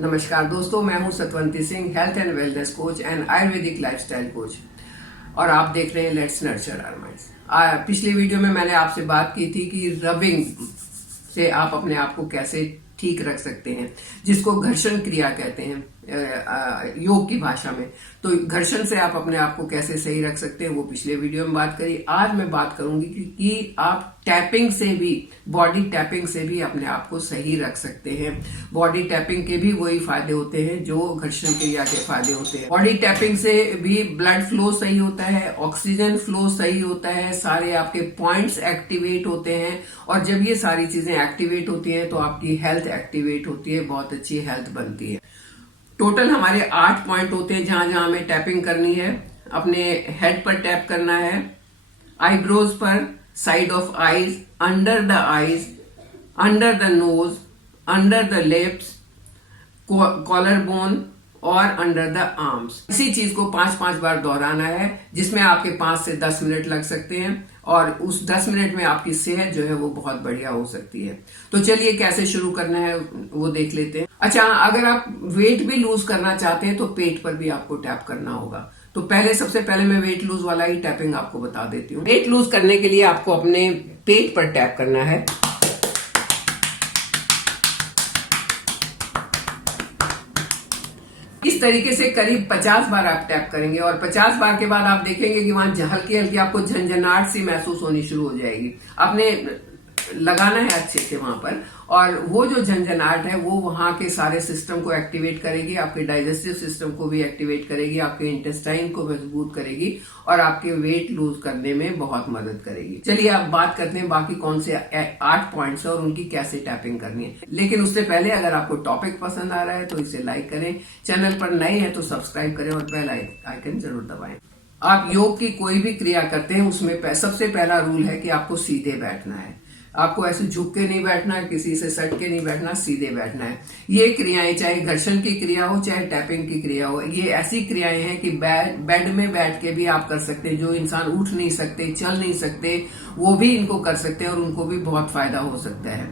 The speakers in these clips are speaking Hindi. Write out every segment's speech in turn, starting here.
नमस्कार दोस्तों, मैं हूं Satwanti Singh, health and wellness coach and Ayurvedic lifestyle coach, और आप देख रहे हैं लेट्स नर्चर आवर माइंड्स। पिछले वीडियो में मैंने आपसे बात की थी कि रबिंग से आप अपने आप को कैसे ठीक रख सकते हैं, जिसको घर्षण क्रिया कहते हैं योग की भाषा में। तो घर्षण से आप अपने आप को कैसे सही रख सकते हैं, वो पिछले वीडियो में बात करी। आज मैं बात करूंगी कि आप टैपिंग से भी, बॉडी टैपिंग से भी अपने आप को सही रख सकते हैं। बॉडी टैपिंग के भी वही फायदे होते हैं जो घर्षण क्रिया के फायदे होते हैं। बॉडी टैपिंग से भी ब्लड फ्लो सही होता है, ऑक्सीजन फ्लो सही होता है, सारे आपके पॉइंट्स एक्टिवेट होते हैं, और जब ये सारी चीजें एक्टिवेट होती हैं तो आपकी हेल्थ एक्टिवेट होती है, बहुत अच्छी हेल्थ बनती है। टोटल हमारे 8 पॉइंट होते हैं जहां जहां हमें टैपिंग करनी है। अपने हेड पर टैप करना है, आईब्रोज पर, side of eyes, under the eyes, under the nose, under the lips, collar bone और अंडर द आर्म्स। इसी चीज को 5-5 बार दोहराना है, जिसमें आपके 5 से 10 मिनट लग सकते हैं, और उस 10 मिनट में आपकी सेहत जो है वो बहुत बढ़िया हो सकती है। तो चलिए कैसे शुरू करना है वो देख लेते हैं। अच्छा, अगर आप वेट भी लूज करना चाहते हैं तो पेट पर भी आपको टैप करना होगा। तो सबसे पहले मैं वेट लूज वाला ही टैपिंग आपको बता देती हूँ। वेट लूज करने के लिए आपको अपने पेट पर टैप करना है। इस तरीके से करीब 50 बार आप टैप करेंगे, और 50 बार के बाद आप देखेंगे कि वहां हल्की हल्की आपको झंझनाहट सी महसूस होनी शुरू हो जाएगी। आपने लगाना है अच्छे से वहां पर, और वो जो झंझनाहट है वो वहां के सारे सिस्टम को एक्टिवेट करेगी, आपके डाइजेस्टिव सिस्टम को भी एक्टिवेट करेगी, आपके इंटेस्टाइन को मजबूत करेगी, और आपके वेट लूज करने में बहुत मदद करेगी। चलिए अब बात करते हैं बाकी कौन से 8 पॉइंट्स है और उनकी कैसे टैपिंग करनी है। लेकिन उससे पहले अगर आपको टॉपिक पसंद आ रहा है तो इसे लाइक करें, चैनल पर नए हैं तो सब्सक्राइब करें और बेल आइकन जरूर दबाएं। आप योग की कोई भी क्रिया करते हैं उसमें सबसे पहला रूल है कि आपको सीधे बैठना है। आपको ऐसे झुक के नहीं बैठना है, किसी से सट के नहीं बैठना, सीधे बैठना है। ये क्रियाएं चाहे घर्षण की क्रिया हो चाहे टैपिंग की क्रिया हो, ये ऐसी क्रियाएं हैं कि बेड में बैठ के भी आप कर सकते हैं। जो इंसान उठ नहीं सकते, चल नहीं सकते, वो भी इनको कर सकते हैं और उनको भी बहुत फायदा हो सकता है।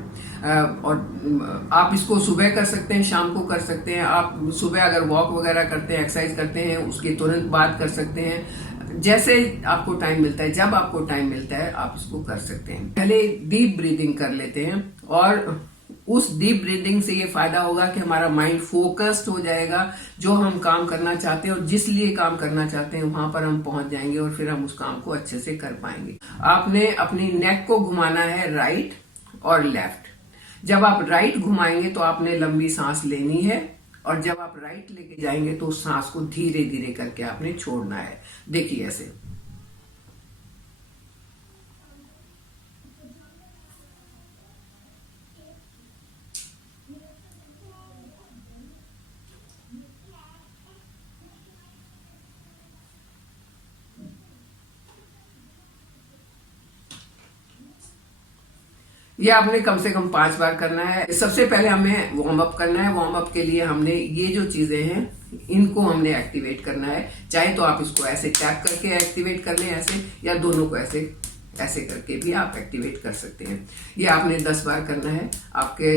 और आप इसको सुबह कर सकते हैं, शाम को कर सकते हैं। आप सुबह अगर वॉक वगैरह करते हैं, एक्सरसाइज करते हैं, उसके तुरंत बाद कर सकते हैं। जैसे आपको टाइम मिलता है, जब आपको टाइम मिलता है आप इसको कर सकते हैं। पहले डीप ब्रीदिंग कर लेते हैं, और उस डीप ब्रीदिंग से ये फायदा होगा कि हमारा माइंड फोकस्ड हो जाएगा। जो हम काम करना चाहते हैं और जिस लिए काम करना चाहते हैं वहां पर हम पहुंच जाएंगे, और फिर हम उस काम को अच्छे से कर पाएंगे। आपने अपनी नेक को घुमाना है राइट और लेफ्ट। जब आप राइट घुमाएंगे तो आपने लंबी सांस लेनी है, और जब आप राइट लेके जाएंगे तो उस सांस को धीरे धीरे करके आपने छोड़ना है। देखिए ऐसे। ये आपने कम से कम 5 बार करना है। सबसे पहले हमें वार्म अप करना है। वार्म अप के लिए हमने ये जो चीजें हैं इनको हमने एक्टिवेट करना है। चाहे तो आप इसको ऐसे टैप करके एक्टिवेट कर लें ऐसे, या दोनों को ऐसे ऐसे करके भी आप एक्टिवेट कर सकते हैं। ये आपने 10 बार करना है। आपके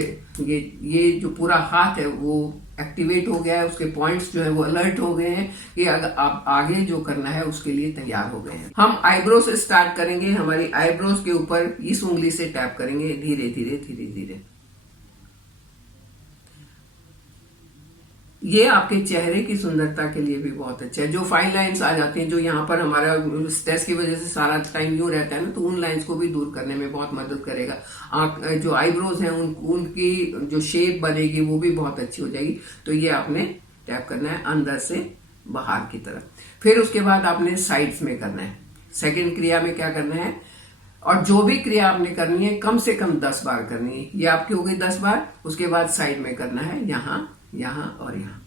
ये जो पूरा हाथ है वो एक्टिवेट हो गया है, उसके पॉइंट्स जो है वो अलर्ट हो गए हैं कि अगर आप आगे जो करना है उसके लिए तैयार हो गए हैं। हम आईब्रो से स्टार्ट करेंगे। हमारी आईब्रोज के ऊपर इस उंगली से टैप करेंगे, धीरे धीरे धीरे धीरे। ये आपके चेहरे की सुंदरता के लिए भी बहुत अच्छा है। जो फाइन लाइंस आ जाती हैं, जो यहाँ पर हमारा स्ट्रेस की वजह से सारा टाइम यूं रहता है ना, तो उन लाइंस को भी दूर करने में बहुत मदद करेगा। जो आईब्रोज हैं उनकी जो शेप बनेगी वो भी बहुत अच्छी हो जाएगी। तो ये आपने टैप करना है अंदर से बाहर की तरफ। फिर उसके बाद आपने साइड्स में करना है। सेकेंड क्रिया में क्या करना है, और जो भी क्रिया आपने करनी है कम से कम 10 बार करनी है। ये आपकी हो गई 10 बार। उसके बाद साइड में करना है, यहाँ, यहां और यहां।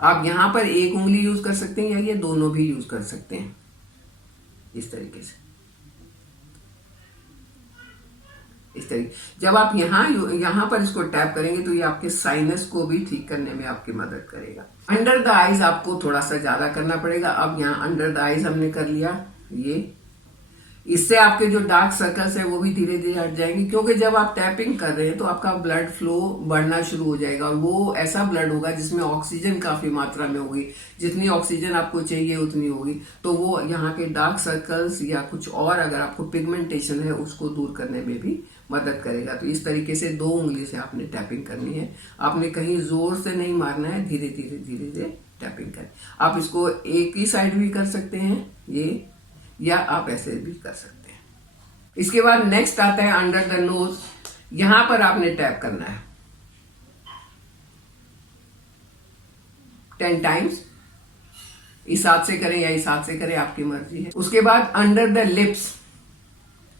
आप यहां पर एक उंगली यूज कर सकते हैं या ये दोनों भी यूज कर सकते हैं, इस तरीके से। इस तरीके जब आप यहां पर इसको टैप करेंगे तो ये आपके साइनस को भी ठीक करने में आपकी मदद करेगा। अंडर द आईज आपको थोड़ा सा ज्यादा करना पड़ेगा। अब यहां अंडर द आईज हमने कर लिया, इससे आपके जो डार्क सर्कल्स है वो भी धीरे धीरे हट जाएंगे, क्योंकि जब आप टैपिंग कर रहे हैं तो आपका ब्लड फ्लो बढ़ना शुरू हो जाएगा और वो ऐसा ब्लड होगा जिसमें ऑक्सीजन काफी मात्रा में होगी। जितनी ऑक्सीजन आपको चाहिए उतनी होगी, तो वो यहाँ के डार्क सर्कल्स या कुछ और अगर आपको पिगमेंटेशन है उसको दूर करने में भी मदद करेगा। तो इस तरीके से 2 उंगली से आपने टैपिंग करनी है। आपने कहीं जोर से नहीं मारना है, धीरे धीरे धीरे धीरे टैपिंग करें। आप इसको एक ही साइड भी कर सकते हैं ये, या आप ऐसे भी कर सकते हैं। इसके बाद नेक्स्ट आता है अंडर द नोज। यहां पर आपने टैप करना है 10 टाइम्स। इस हाथ से करें या इस हाथ से करें, आपकी मर्जी है। उसके बाद अंडर द लिप्स,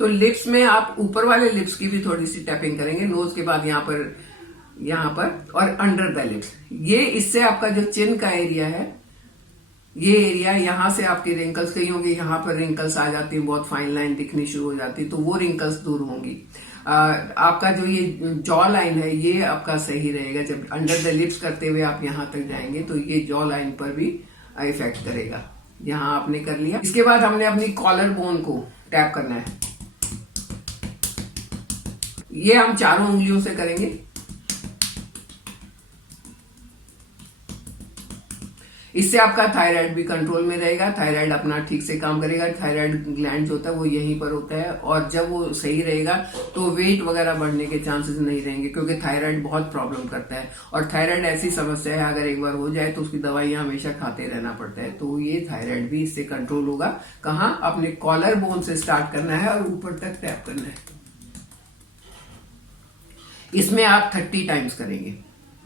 तो लिप्स में आप ऊपर वाले लिप्स की भी थोड़ी सी टैपिंग करेंगे। नोज के बाद यहां पर और अंडर द लिप्स। ये इससे आपका जो चिन का एरिया है, ये एरिया, यहां से आपके रिंकल्स, कहीं होंगे यहां पर रिंकल्स आ जाती है, बहुत फाइन लाइन दिखनी शुरू हो जाती है, तो वो रिंकल्स दूर होंगी। आपका जो ये जॉ लाइन है ये आपका सही रहेगा। जब अंडर द लिप्स करते हुए आप यहां तक जाएंगे तो ये जॉ लाइन पर भी इफेक्ट करेगा। यहां आपने कर लिया। इसके बाद हमने अपनी कॉलर बोन को टैप करना है। ये हम 4 उंगलियों से करेंगे। इससे आपका थायराइड भी कंट्रोल में रहेगा, थायराइड अपना ठीक से काम करेगा। थायराइड ग्लैंड जो होता है वो यहीं पर होता है, और जब वो सही रहेगा तो वेट वगैरह बढ़ने के चांसेस नहीं रहेंगे, क्योंकि थायराइड बहुत प्रॉब्लम करता है। और थायराइड ऐसी समस्या है, अगर एक बार हो जाए तो उसकी दवाइयां हमेशा खाते रहना पड़ता है। तो ये थायराइड भी इससे कंट्रोल होगा। कहाँ? अपने कॉलर बोन से स्टार्ट करना है और ऊपर तक टैप करना है। इसमें आप 30 टाइम्स करेंगे,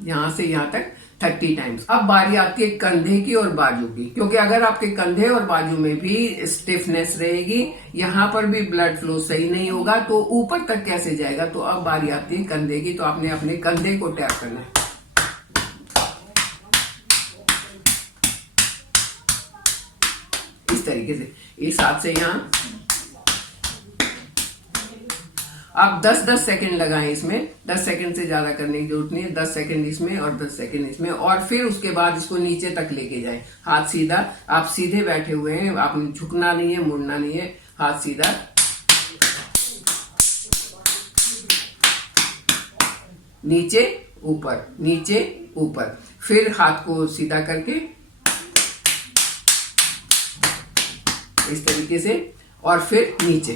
यहां से यहां तक 30 टाइम्स। अब बारी आती है कंधे की और बाजू की, क्योंकि अगर आपके कंधे और बाजू में भी स्टिफनेस रहेगी, यहां पर भी ब्लड फ्लो सही नहीं होगा, तो ऊपर तक कैसे जाएगा। तो अब बारी आती है कंधे की, तो आपने अपने कंधे को टैप करना है। इस तरीके से इस हाथ से यहां आप 10-10 सेकंड लगाएं इसमें। 10 सेकंड से ज्यादा करने की जरूरत नहीं है। 10 सेकंड इसमें और 10 सेकंड इसमें, और फिर उसके बाद इसको नीचे तक लेके जाएं। हाथ सीधा, आप सीधे बैठे हुए हैं, आपने झुकना नहीं है, मुड़ना नहीं है, हाथ सीधा। नीचे ऊपर, नीचे ऊपर, फिर हाथ को सीधा करके इस तरीके से, और फिर नीचे।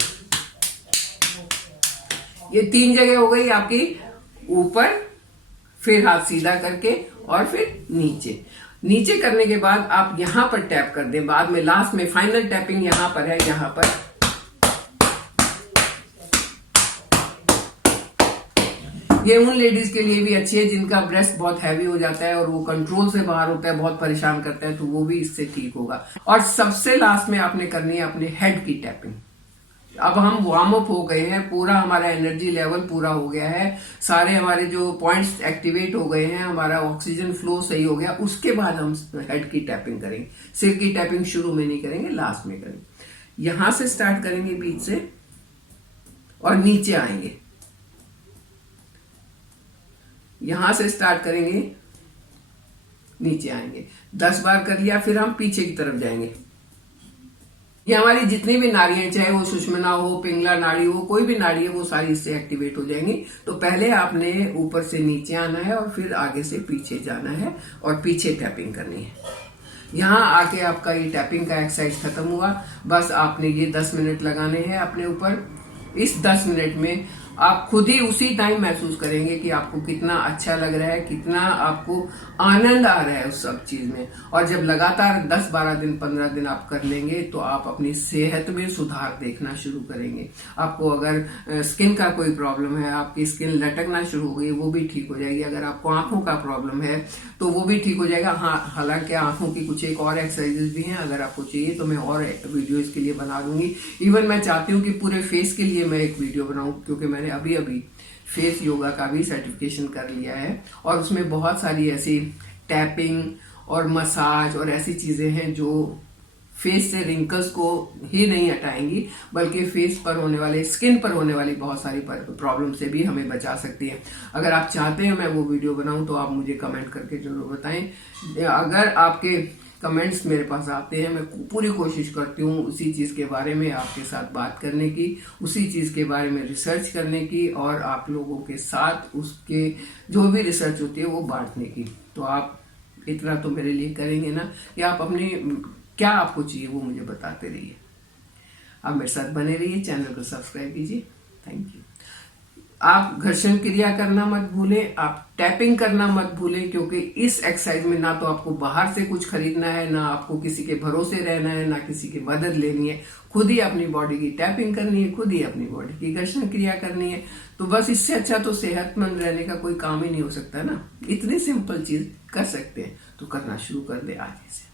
ये 3 जगह हो गई आपकी, ऊपर, फिर हाथ सीधा करके, और फिर नीचे। नीचे करने के बाद आप यहां पर टैप कर दें। बाद में लास्ट में फाइनल टैपिंग यहां पर है, यहां पर। ये उन लेडीज के लिए भी अच्छी है जिनका ब्रेस्ट बहुत हैवी हो जाता है और वो कंट्रोल से बाहर होता है, बहुत परेशान करता है, तो वो भी इससे ठीक होगा। और सबसे लास्ट में आपने करनी है अपने हेड की टैपिंग। अब हम वार्म अप हो गए हैं, पूरा हमारा एनर्जी लेवल पूरा हो गया है, सारे हमारे जो पॉइंट्स एक्टिवेट हो गए हैं, हमारा ऑक्सीजन फ्लो सही हो गया। उसके बाद हम हेड की टैपिंग करेंगे। सिर की टैपिंग शुरू में नहीं करेंगे, लास्ट में करेंगे। यहां से स्टार्ट करेंगे बीच से और नीचे आएंगे। यहां से स्टार्ट करेंगे, नीचे आएंगे। 10 बार कर लिया, फिर हम पीछे की तरफ जाएंगे। ये हमारी जितनी भी नाड़ियां, चाहे वो सुषुम्ना हो, पिंगला नाड़ी हो, कोई भी नाड़ी है, वो सारी इससे एक्टिवेट हो जाएंगी। तो पहले आपने ऊपर से नीचे आना है और फिर आगे से पीछे जाना है और पीछे टैपिंग करनी है। यहाँ आके आपका ये टैपिंग का एक्सरसाइज खत्म हुआ। बस आपने ये 10 मिनट लगाने हैं अपने ऊपर। इस 10 मिनट में आप खुद ही उसी टाइम महसूस करेंगे कि आपको कितना अच्छा लग रहा है, कितना आपको आनंद आ रहा है उस सब चीज में। और जब लगातार 10-12 दिन, 15 दिन आप कर लेंगे तो आप अपनी सेहत में सुधार देखना शुरू करेंगे। आपको अगर स्किन का कोई प्रॉब्लम है, आपकी स्किन लटकना शुरू हो गई, वो भी ठीक हो जाएगी। अगर आपको आंखों का प्रॉब्लम है तो वो भी ठीक हो जाएगा। हाँ, हालांकि आंखों की कुछ एक और एक्सरसाइजेस भी हैं, अगर आपको चाहिए तो मैं और वीडियो इसके लिए बना दूंगी। इवन मैं चाहती हूँ कि पूरे फेस के लिए मैं एक वीडियो बनाऊं, क्योंकि मैंने अभी फेस योगा का भी सर्टिफिकेशन कर लिया है और उसमें बहुत सारी ऐसी टैपिंग और मसाज और ऐसी चीजें हैं जो फेस से रिंकल्स को ही नहीं हटाएंगी, बल्कि फेस पर होने वाले, स्किन पर होने वाली बहुत सारी प्रॉब्लम से भी हमें बचा सकती है। अगर आप चाहते हैं मैं वो वीडियो बनाऊं तो आप मुझे कमेंट करके जरूर बताएं। अगर आपके कमेंट्स मेरे पास आते हैं, मैं पूरी कोशिश करती हूँ उसी चीज़ के बारे में आपके साथ बात करने की, उसी चीज़ के बारे में रिसर्च करने की और आप लोगों के साथ उसके जो भी रिसर्च होती है वो बांटने की। तो आप इतना तो मेरे लिए करेंगे ना कि आप अपने क्या आपको चाहिए वो मुझे बताते रहिए। आप मेरे साथ बने रहिए, चैनल को सब्सक्राइब कीजिए। Thank you. आप घर्षण क्रिया करना मत भूलें, आप टैपिंग करना मत भूलें, क्योंकि इस एक्सरसाइज में ना तो आपको बाहर से कुछ खरीदना है, ना आपको किसी के भरोसे रहना है, ना किसी की मदद लेनी है। खुद ही अपनी बॉडी की टैपिंग करनी है, खुद ही अपनी बॉडी की घर्षण क्रिया करनी है। तो बस इससे अच्छा तो सेहतमंद रहने का कोई काम ही नहीं हो सकता ना। इतनी सिंपल चीज कर सकते हैं, तो करना शुरू कर दे आज से।